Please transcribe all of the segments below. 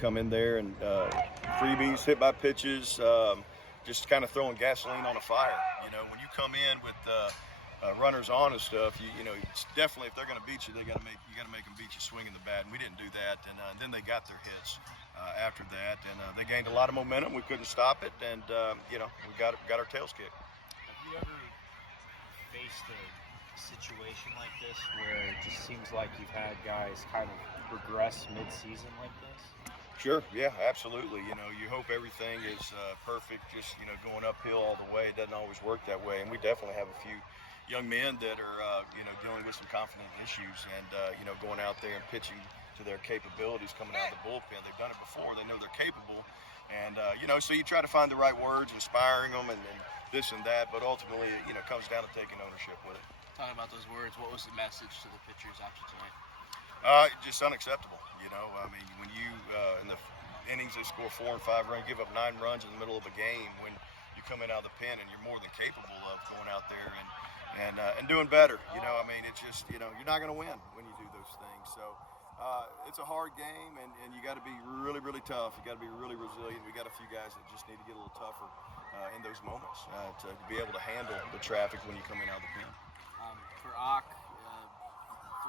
come in there and freebies, hit by pitches, just kind of throwing gasoline on a fire. You know, when you come in with runners on and stuff, you know, it's definitely if they're going to beat you, you got to make them beat you swinging the bat, and we didn't do that. And then they got their hits after that, and they gained a lot of momentum. We couldn't stop it, and you know, we got our tails kicked. Have you ever faced a situation like this where it just seems like you've had guys kind of regress mid-season like this? Sure, yeah, absolutely. You know, you hope everything is perfect, just, you know, going uphill all the way. It doesn't always work that way, and we definitely have a few young men that are, you know, dealing with some confidence issues and, you know, going out there and pitching to their capabilities coming out of the bullpen. They've done it before. They know they're capable. And, you know, so you try to find the right words, inspiring them and this and that, but ultimately, you know, it comes down to taking ownership with it. Talking about those words, what was the message to the pitchers after tonight? Just unacceptable. You know, I mean, when you in the innings they score 4 and 5 runs, give up 9 runs in the middle of a game, when you come in out of the pen and you're more than capable of going out there and doing better. You know, I mean, it's just, you know, you're not going to win when you do those things. So it's a hard game, and you got to be really, really tough. You got to be really resilient. We got a few guys that just need to get a little tougher in those moments to be able to handle the traffic when you come in out of the pen. For Ock,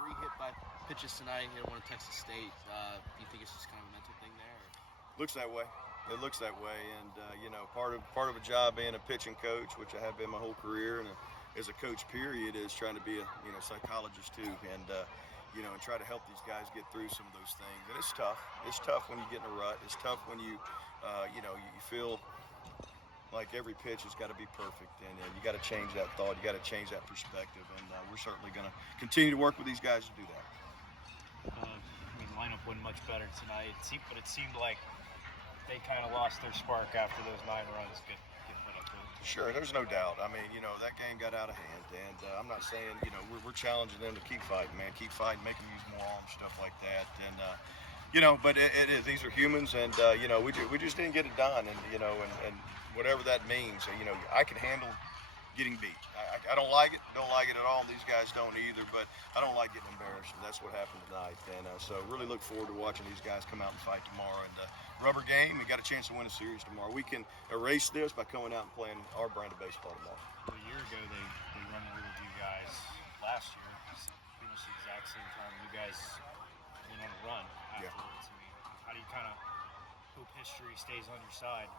3 hit by pitches tonight. He had one at Texas State. Do you think it's just kind of a mental thing there? Or? Looks that way. It looks that way, and you know, part of a job being a pitching coach, which I have been my whole career, and as a coach, period, is trying to be a psychologist too, and you know, and try to help these guys get through some of those things. And it's tough. It's tough when you get in a rut. It's tough when you you know, you feel like every pitch has got to be perfect, and you got to change that thought. You got to change that perspective, and we're certainly going to continue to work with these guys to do that. I mean, lineup wasn't much better tonight, but it seemed like they kind of lost their spark after those 9 runs get put up with. Sure, there's no doubt. I mean, you know, that game got out of hand, and I'm not saying, you know, we're challenging them to keep fighting, man, keep fighting, make them use more arms, stuff like that, and you know, but it is. These are humans, and you know, we just didn't get it done, and you know, and whatever that means, you know, I can handle getting beat. I don't like it at all, and these guys don't either, but I don't like getting embarrassed, and that's what happened tonight. And so really look forward to watching these guys come out and fight tomorrow. And rubber game, we got a chance to win a series tomorrow. We can erase this by coming out and playing our brand of baseball tomorrow. A year ago, they run it with you guys. Last year, pretty much the exact same time, you guys went on a run afterwards. I mean, how do you kind of hope history stays on your side?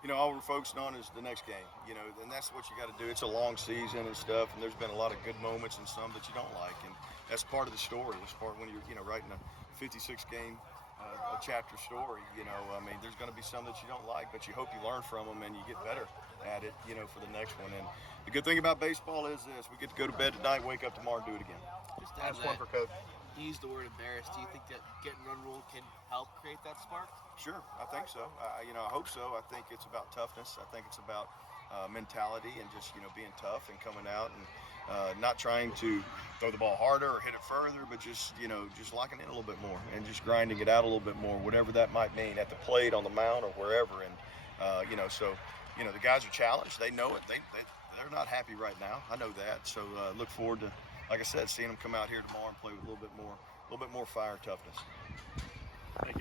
You know, all we're focused on is the next game, you know, and that's what you got to do. It's a long season and stuff, and there's been a lot of good moments and some that you don't like, and that's part of the story. That's part when you're, you know, writing a 56-game a chapter story, you know, I mean, there's going to be some that you don't like, but you hope you learn from them and you get better at it, you know, for the next one. And the good thing about baseball is this: we get to go to bed tonight, wake up tomorrow, and do it again. Just that's one for Coach. You used the word embarrassed. Do you think that getting run ruled can help create that spark? Sure, I think so. You know, I hope so. I think it's about toughness. I think it's about mentality and just, you know, being tough and coming out and not trying to throw the ball harder or hit it further, but just, you know, just locking in a little bit more and just grinding it out a little bit more, whatever that might mean, at the plate, on the mound, or wherever. And you know, so, you know, the guys are challenged. They know it. They're not happy right now. I know that. So look forward to, like I said, seeing them come out here tomorrow and play with a little bit more fire, toughness.